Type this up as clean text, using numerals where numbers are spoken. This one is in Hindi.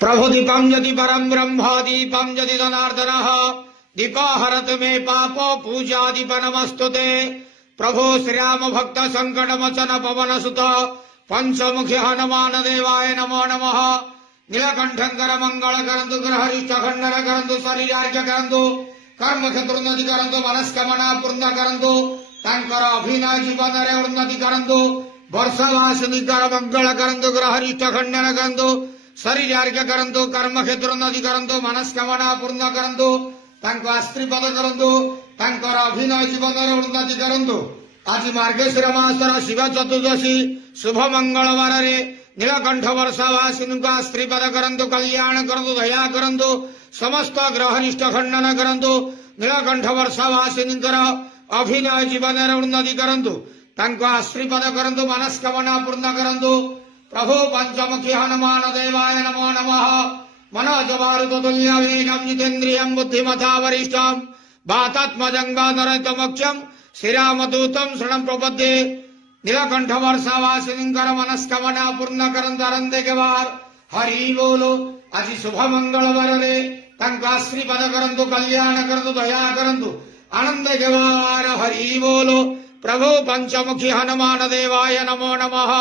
प्रभु दीपम यदि परम ब्रह्म दीपम यदि जनार्दन दीपा हरत मे पापो पूजा दीप नमस्तुते। प्रभु श्रीराम भक्त संकट मोचन पवन सुत पंचमुखी हनुमान देवाय नमो नमः। नीलकंठंकर मंगल करंतु ग्रहरिष्ठ खंडन करंतु शरीरार्घ्य करंतु कर्म क्षेत्र उन्नति करंतु मनस्कामना पूर्ण करंतु तांकर अभिनय जीवन रे उन्नति करंतु वर्षवासिनीकर मंगल करंतु ग्रहरिष्ठ खंडन करंतु शरीरार्घ्य करंतु कर्म क्षेत्र उन्नति करंतु मनस्कामना पूर्ण करंतु तांको आश्रीपद करंतु तांकर अभिनय जीवन रे उन्नति करंतु। आज मार्गशीर मासर शिव चतुर्दशी शुभ मंगलवार रे नीलकंठ वर्षावासिनी को आश्रीपद करंतु कल्याण करंतु दया करंतु समस्त ग्रहनिष्ठ खंडन करंतु नीलकंठ वर्षावासिनी अभिनय जीवन रे उन्नति करंतु तांको आश्रीपद करंतु मनस्कामना पूर्ण करंतु। प्रभु पंचमुखी हनुमान देवाय नमो नमः। मनोजवारुतुल्य वेगं जितेन्द्रियं बुद्धिमता वरिष्ठं वातात्मजं वानरतमक्षं श्रीरामदूतं शरणं प्रपद्ये। नीलकंठ वर्षावासिनीकर मनस्कामना पूर्ण करंतु आनंद के बार हरि बोलो। आज शुभ मंगलवार रे तांको आश्रीपद करंतु कल्याण करंतु दया करंतु आनंद के बार हरि बोलो। प्रभु पंचमुखी हनुमान देवाय नमो नमः।